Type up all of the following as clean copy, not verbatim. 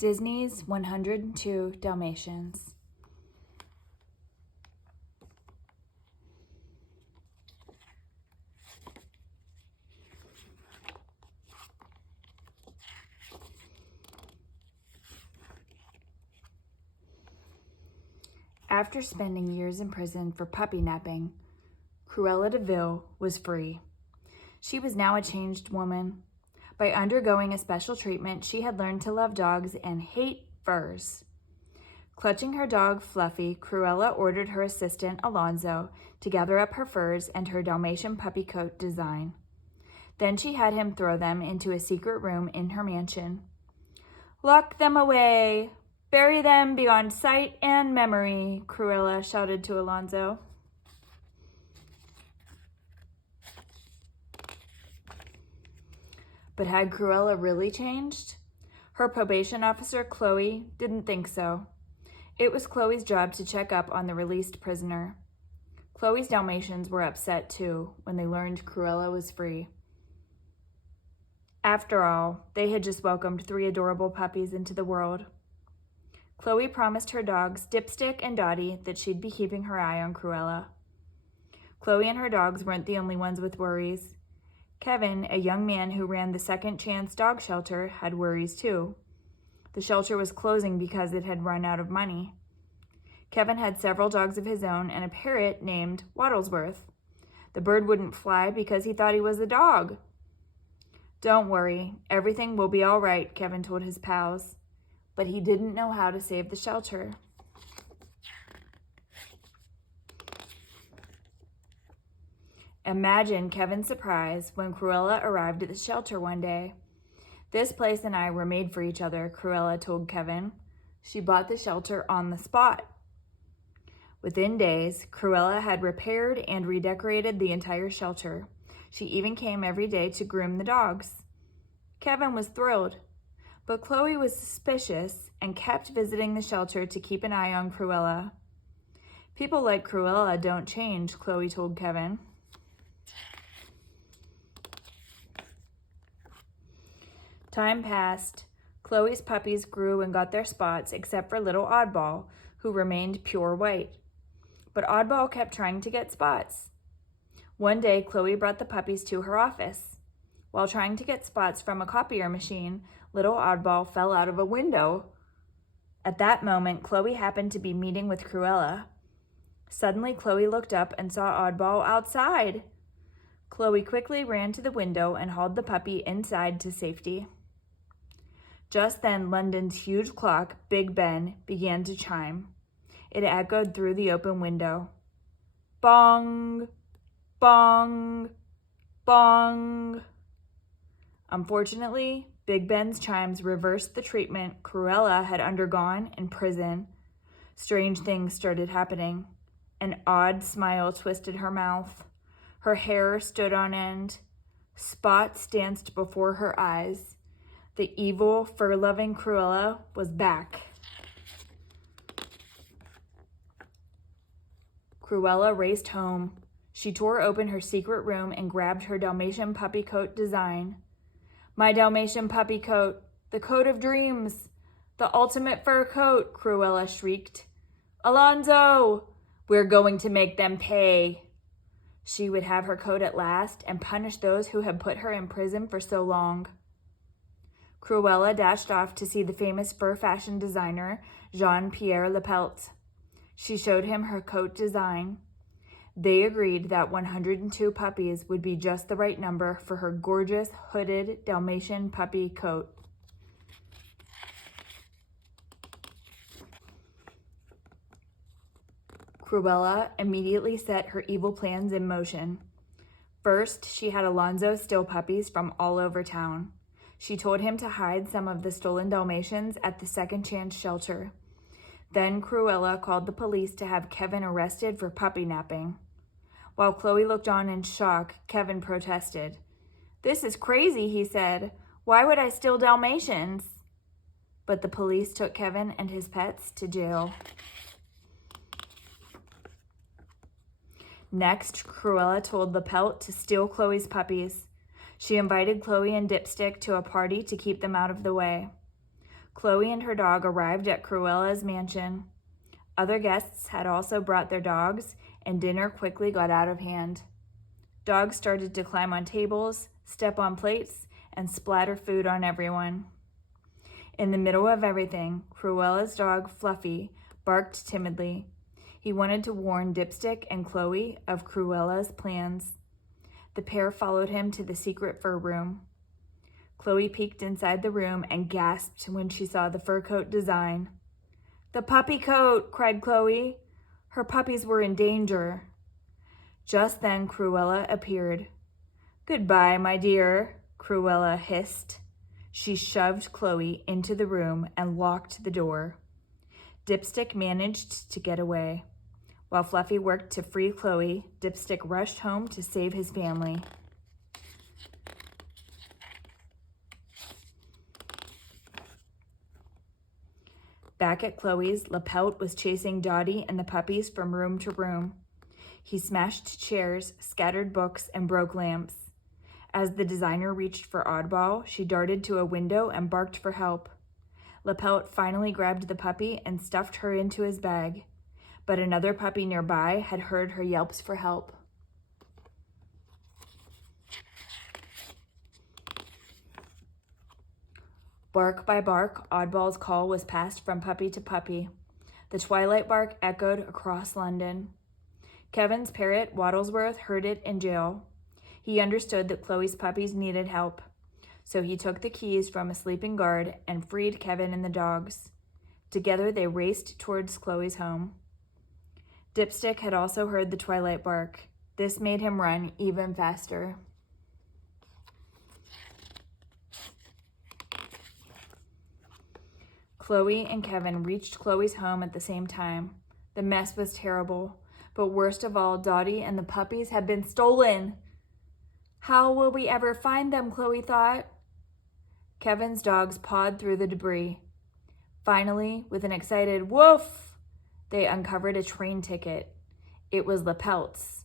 Disney's 102 Dalmatians. After spending years in prison for puppy napping, Cruella de Vil was free. She was now a changed woman. By undergoing a special treatment, she had learned to love dogs and hate furs. Clutching her dog, Fluffy, Cruella ordered her assistant, Alonzo, to gather up her furs and her Dalmatian puppy coat design. Then she had him throw them into a secret room in her mansion. "Lock them away! Bury them beyond sight and memory," Cruella shouted to Alonzo. But had Cruella really changed? Her probation officer, Chloe, didn't think so. It was Chloe's job to check up on the released prisoner. Chloe's Dalmatians were upset too when they learned Cruella was free. After all, they had just welcomed 3 adorable puppies into the world. Chloe promised her dogs, Dipstick and Dottie, that she'd be keeping her eye on Cruella. Chloe and her dogs weren't the only ones with worries. Kevin, a young man who ran the Second Chance dog shelter, had worries too. The shelter was closing because it had run out of money. Kevin had several dogs of his own and a parrot named Wattlesworth. The bird wouldn't fly because he thought he was a dog. "Don't worry, everything will be all right," Kevin told his pals. But he didn't know how to save the shelter. Imagine Kevin's surprise when Cruella arrived at the shelter one day. "This place and I were made for each other," Cruella told Kevin. She bought the shelter on the spot. Within days, Cruella had repaired and redecorated the entire shelter. She even came every day to groom the dogs. Kevin was thrilled, but Chloe was suspicious and kept visiting the shelter to keep an eye on Cruella. "People like Cruella don't change," Chloe told Kevin. Time passed. Chloe's puppies grew and got their spots, except for little Oddball, who remained pure white. But Oddball kept trying to get spots. One day, Chloe brought the puppies to her office. While trying to get spots from a copier machine, little Oddball fell out of a window. At that moment, Chloe happened to be meeting with Cruella. Suddenly, Chloe looked up and saw Oddball outside. Chloe quickly ran to the window and hauled the puppy inside to safety. Just then, London's huge clock, Big Ben, began to chime. It echoed through the open window. Bong! Bong! Bong! Unfortunately, Big Ben's chimes reversed the treatment Cruella had undergone in prison. Strange things started happening. An odd smile twisted her mouth. Her hair stood on end. Spots danced before her eyes. The evil, fur-loving Cruella was back. Cruella raced home. She tore open her secret room and grabbed her Dalmatian puppy coat design. "My Dalmatian puppy coat, the coat of dreams, the ultimate fur coat," Cruella shrieked. "Alonzo, we're going to make them pay." She would have her coat at last and punish those who had put her in prison for so long. Cruella dashed off to see the famous fur fashion designer, Jean-Pierre Lepelt. She showed him her coat design. They agreed that 102 puppies would be just the right number for her gorgeous hooded Dalmatian puppy coat. Cruella immediately set her evil plans in motion. First, she had Alonzo steal puppies from all over town. She told him to hide some of the stolen Dalmatians at the Second Chance shelter. Then Cruella called the police to have Kevin arrested for puppy napping. While Chloe looked on in shock, Kevin protested. "This is crazy," he said. "Why would I steal Dalmatians?" But the police took Kevin and his pets to jail. Next, Cruella told Lepelt to steal Chloe's puppies. She invited Chloe and Dipstick to a party to keep them out of the way. Chloe and her dog arrived at Cruella's mansion. Other guests had also brought their dogs, and dinner quickly got out of hand. Dogs started to climb on tables, step on plates, and splatter food on everyone. In the middle of everything, Cruella's dog, Fluffy, barked timidly. He wanted to warn Dipstick and Chloe of Cruella's plans. The pair followed him to the secret fur room. Chloe peeked inside the room and gasped when she saw the fur coat design. "The puppy coat!" cried Chloe. Her puppies were in danger. Just then Cruella appeared. "Goodbye, my dear," Cruella hissed. She shoved Chloe into the room and locked the door. Dipstick managed to get away. While Fluffy worked to free Chloe, Dipstick rushed home to save his family. Back at Chloe's, LaPelt was chasing Dottie and the puppies from room to room. He smashed chairs, scattered books, and broke lamps. As the designer reached for Oddball, she darted to a window and barked for help. LaPelt finally grabbed the puppy and stuffed her into his bag, but another puppy nearby had heard her yelps for help. Bark by bark, Oddball's call was passed from puppy to puppy. The twilight bark echoed across London. Kevin's parrot, Waddlesworth, heard it in jail. He understood that Chloe's puppies needed help, so he took the keys from a sleeping guard and freed Kevin and the dogs. Together they raced towards Chloe's home. Dipstick had also heard the twilight bark. This made him run even faster. Chloe and Kevin reached Chloe's home at the same time. The mess was terrible, but worst of all, Dottie and the puppies had been stolen. How will we ever find them, Chloe thought. Kevin's dogs pawed through the debris. Finally, with an excited woof, they uncovered a train ticket. It was LaPelt's.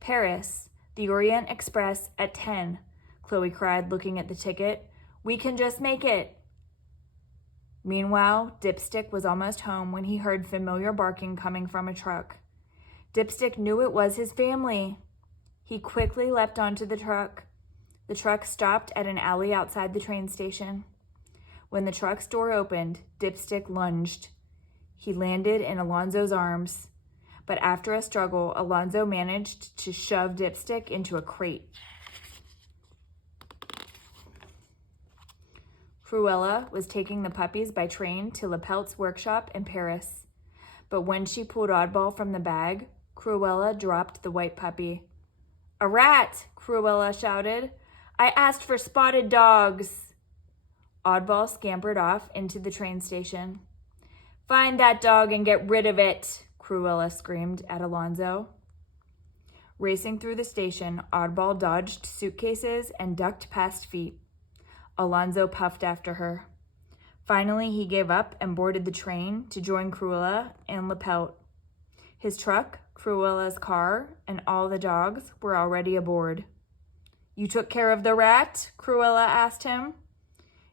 "Paris, the Orient Express at 10, Chloe cried, looking at the ticket. "We can just make it." Meanwhile, Dipstick was almost home when he heard familiar barking coming from a truck. Dipstick knew it was his family. He quickly leapt onto the truck. The truck stopped at an alley outside the train station. When the truck's door opened, Dipstick lunged. He landed in Alonzo's arms, but after a struggle, Alonzo managed to shove Dipstick into a crate. Cruella was taking the puppies by train to LaPelt's workshop in Paris, but when she pulled Oddball from the bag, Cruella dropped the white puppy. "A rat!" Cruella shouted. "I asked for spotted dogs." Oddball scampered off into the train station. "Find that dog and get rid of it," Cruella screamed at Alonzo. Racing through the station, Oddball dodged suitcases and ducked past feet. Alonzo puffed after her. Finally, he gave up and boarded the train to join Cruella and LaPelt. His truck, Cruella's car, and all the dogs were already aboard. "You took care of the rat?" Cruella asked him.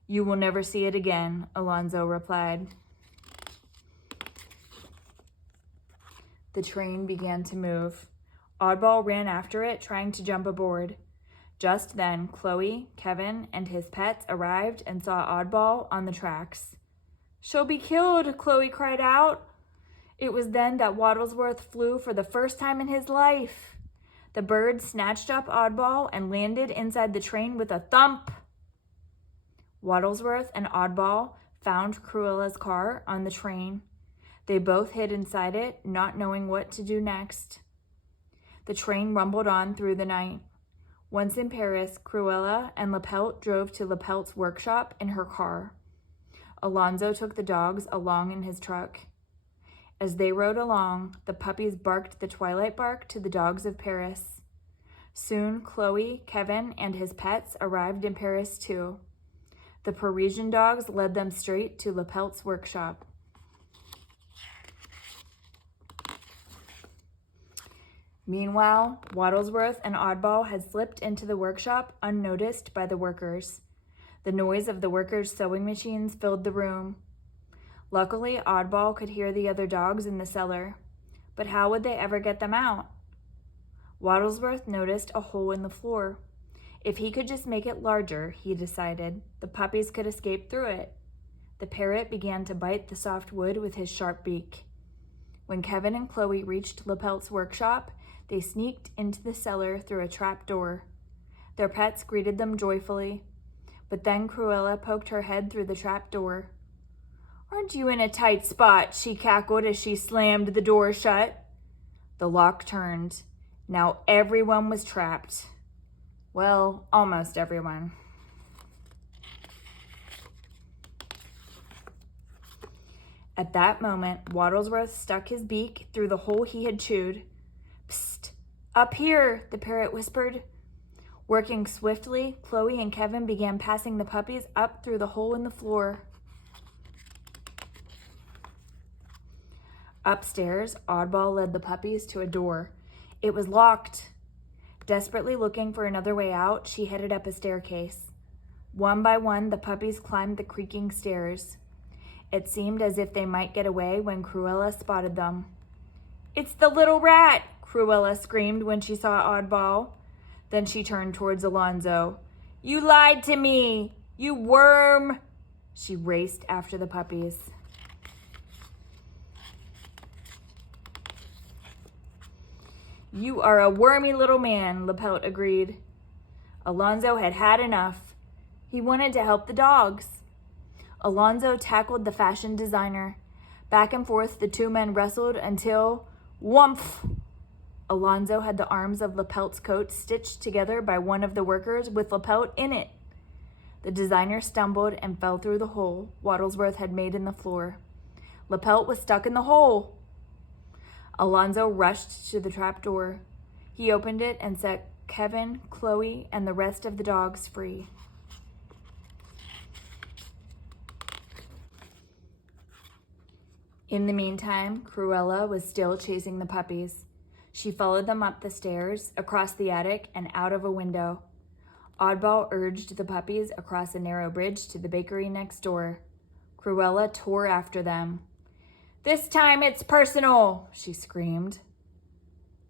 "You will never see it again," Alonzo replied. The train began to move. Oddball ran after it, trying to jump aboard. Just then, Chloe, Kevin, and his pets arrived and saw Oddball on the tracks. "She'll be killed," Chloe cried out. It was then that Waddlesworth flew for the first time in his life. The bird snatched up Oddball and landed inside the train with a thump. Waddlesworth and Oddball found Cruella's car on the train. They both hid inside it, not knowing what to do next. The train rumbled on through the night. Once in Paris, Cruella and LaPelt drove to LaPelt's workshop in her car. Alonzo took the dogs along in his truck. As they rode along, the puppies barked the twilight bark to the dogs of Paris. Soon, Chloe, Kevin, and his pets arrived in Paris too. The Parisian dogs led them straight to LaPelt's workshop. Meanwhile, Waddlesworth and Oddball had slipped into the workshop unnoticed by the workers. The noise of the workers' sewing machines filled the room. Luckily, Oddball could hear the other dogs in the cellar. But how would they ever get them out? Waddlesworth noticed a hole in the floor. If he could just make it larger, he decided, the puppies could escape through it. The parrot began to bite the soft wood with his sharp beak. When Kevin and Chloe reached LaPelt's workshop, they sneaked into the cellar through a trap door. Their pets greeted them joyfully, but then Cruella poked her head through the trap door. "Aren't you in a tight spot?" she cackled as she slammed the door shut. The lock turned. Now everyone was trapped. Well, almost everyone. At that moment, Waddlesworth stuck his beak through the hole he had chewed. "Psst! Up here!" the parrot whispered. Working swiftly, Chloe and Kevin began passing the puppies up through the hole in the floor. Upstairs, Oddball led the puppies to a door. It was locked. Desperately looking for another way out, she headed up a staircase. One by one, the puppies climbed the creaking stairs. It seemed as if they might get away when Cruella spotted them. "It's the little rat!" Cruella screamed when she saw Oddball. Then she turned towards Alonzo. "You lied to me! You worm!" She raced after the puppies. "You are a wormy little man," LaPelt agreed. Alonzo had had enough. He wanted to help the dogs. Alonzo tackled the fashion designer. Back and forth the two men wrestled until, whumph! Alonzo had the arms of LaPelt's coat stitched together by one of the workers with LaPelt in it. The designer stumbled and fell through the hole Waddlesworth had made in the floor. LaPelt was stuck in the hole. Alonzo rushed to the trap door. He opened it and set Kevin, Chloe, and the rest of the dogs free. In the meantime, Cruella was still chasing the puppies. She followed them up the stairs, across the attic, and out of a window. Oddball urged the puppies across a narrow bridge to the bakery next door. Cruella tore after them. "This time it's personal!" she screamed.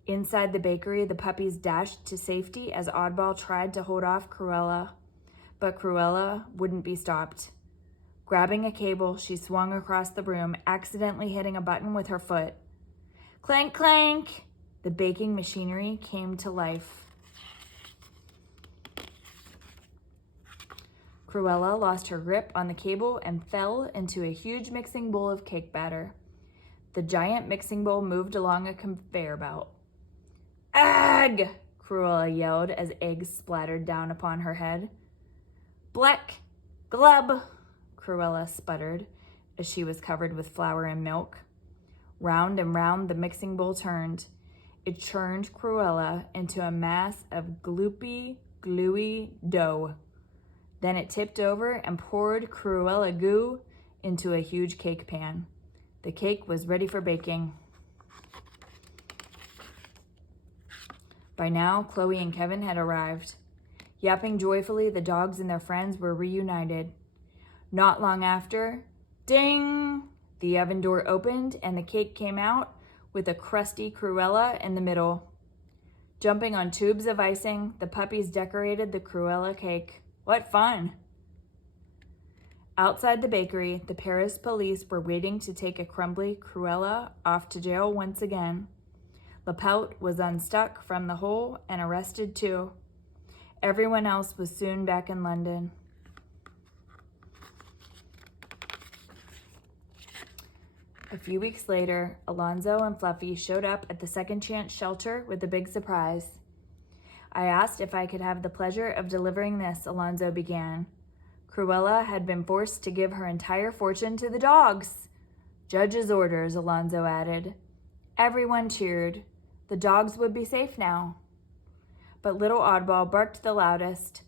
Inside the bakery, the puppies dashed to safety as Oddball tried to hold off Cruella. But Cruella wouldn't be stopped. Grabbing a cable, she swung across the room, accidentally hitting a button with her foot. Clank, clank! The baking machinery came to life. Cruella lost her grip on the cable and fell into a huge mixing bowl of cake batter. The giant mixing bowl moved along a conveyor belt. "Ag!" Cruella yelled as eggs splattered down upon her head. "Black! Glub!" Cruella sputtered as she was covered with flour and milk. Round and round the mixing bowl turned. It churned Cruella into a mass of gloopy, gluey dough. Then it tipped over and poured Cruella goo into a huge cake pan. The cake was ready for baking. By now, Chloe and Kevin had arrived. Yapping joyfully, the dogs and their friends were reunited. Not long after, ding! The oven door opened and the cake came out with a crusty Cruella in the middle. Jumping on tubes of icing, the puppies decorated the Cruella cake. What fun! Outside the bakery, the Paris police were waiting to take a crumbly Cruella off to jail once again. LaPelt was unstuck from the hole and arrested too. Everyone else was soon back in London. A few weeks later, Alonzo and Fluffy showed up at the Second Chance shelter with a big surprise. "I asked if I could have the pleasure of delivering this," Alonzo began. "Cruella had been forced to give her entire fortune to the dogs." "Judge's orders," Alonzo added. Everyone cheered. The dogs would be safe now. But little Oddball barked the loudest.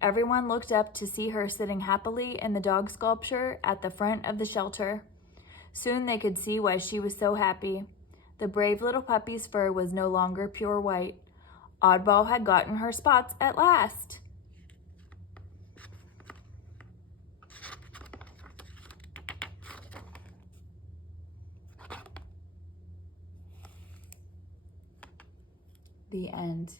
Everyone looked up to see her sitting happily in the dog sculpture at the front of the shelter. Soon they could see why she was so happy. The brave little puppy's fur was no longer pure white. Oddball had gotten her spots at last. The end.